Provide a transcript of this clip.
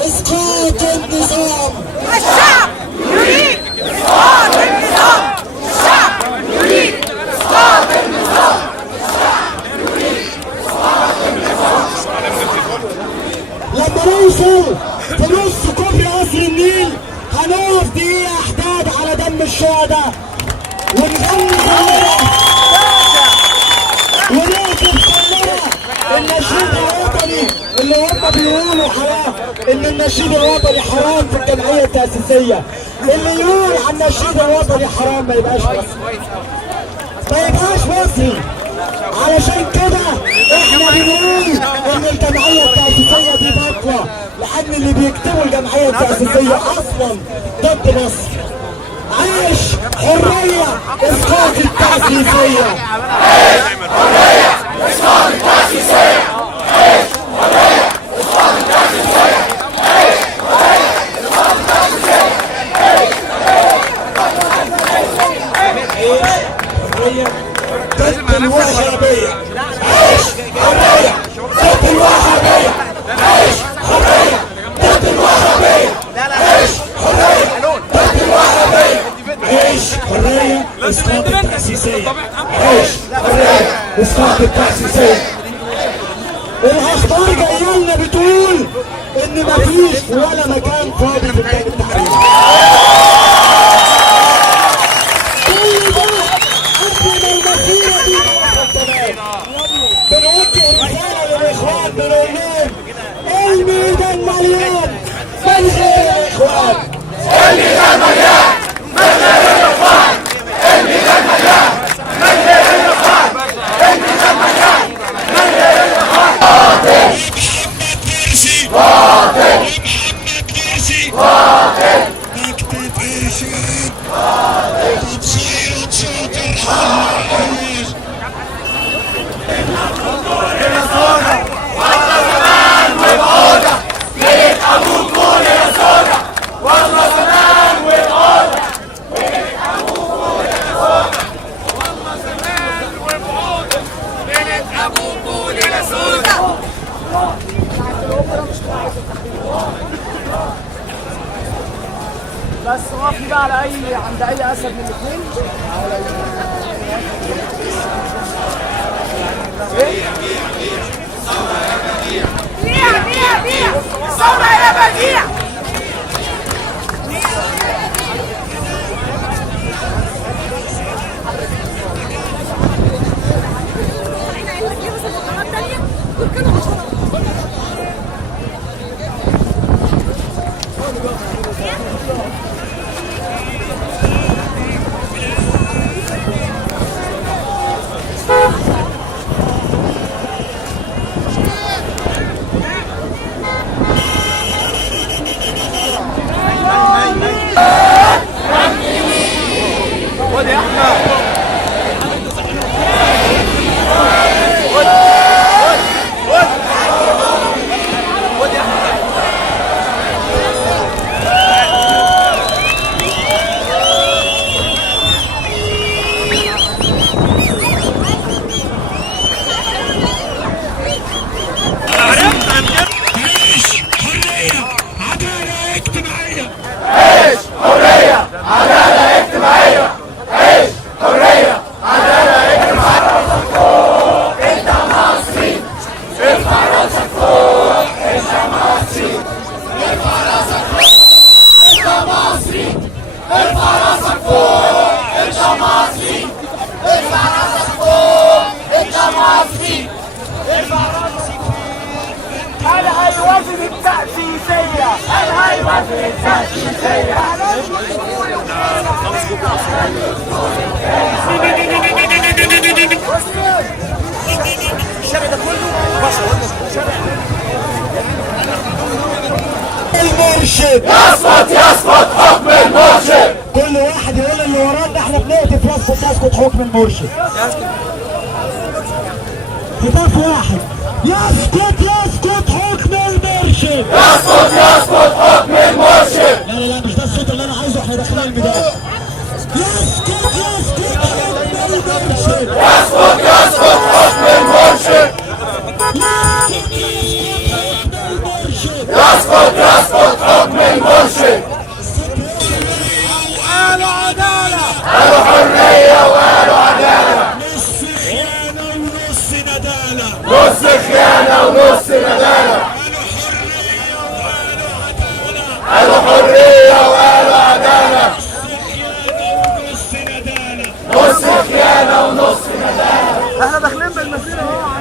اسقاط النظام. الشعب يريد اسقاط النظام. الشعب يريد اسقاط النظام. لما نوصل في نص كوبري قصر النيل هنقف دقيقة احداد على دم الشهداء ونغني كلنا ونقف كلنا النشيد الوطني اللي هم بيقولوا حرام، ان النشيد الوطني حرام في الجمعية التأسيسية. اللي يقول عن النشيد الوطني حرام ما يبقاش مصري، ما يبقاش مصري. علشان كده احنا بنقول ان الجمعية التأسيسية دي بطلة، لان اللي بيكتبوا الجمعية التأسيسية اصلا ضد مصر. عيش حرية اسقاط التأسيسية. عيش حرية اسقاط التأسيسية. عيش حرية اسقاط التأسيسية. عيش حرية اسقاط التأسيسية. عيش حرية ضد الوهابية. عيش حرية ضد الوهابية. عيش حرية ضد الوهابية. عيش حرية ضد الوهابية. عيش حرية اسقاط التأسيسية. عيش حرية اسقاط التأسيسية. الاخبار جايه لنا بتقول ان مفيش ولا مكان فاضي في ميدان التحرير. كل ده قبل ما المسيره دي بنوجه رساله للاخوان بنقول لهم الميدان مليان من غير الاخوان. الميدان مليان من غير الاخوان. الميدان مليان من غير الاخوان. الميدان مليان من غير الاخوان. محمد مرسي قاتل. محمد مرسي قاتل. مكتب ارشاد تصيد صوت الحرية. بس وقفي بقى على عند اي اسد من الاثنين. بيع بيع بيع الثورة يا بديع. الهيوزن التأسيسية. الهيوزن التأسيسية. الشارع ده كله المرشد يسقط حكم المرشد. كل واحد يقول اللي وراه ده احنا بنهتف يسقط حكم المرشد. هتاف واحد يسقط حكم المرشد. يسقط حكم المرشد. لا لا لا مش ده الصوت اللي انا عايزه، احنا داخلين الميدان. يسقط حكم المرشد. يسقط حكم المرشد. يسقط حكم المرشد. يسقط يسقط حكم المرشد. قالوا عدالة، قالوا حرية وقالوا عدالة. نص خيانة ونص ندالة. نص خيانة ونص ندالة. قالوا حرية وقالوا عدالة. نص خيانة ونص ندالة. احنا داخلين بالمسيرة اهو.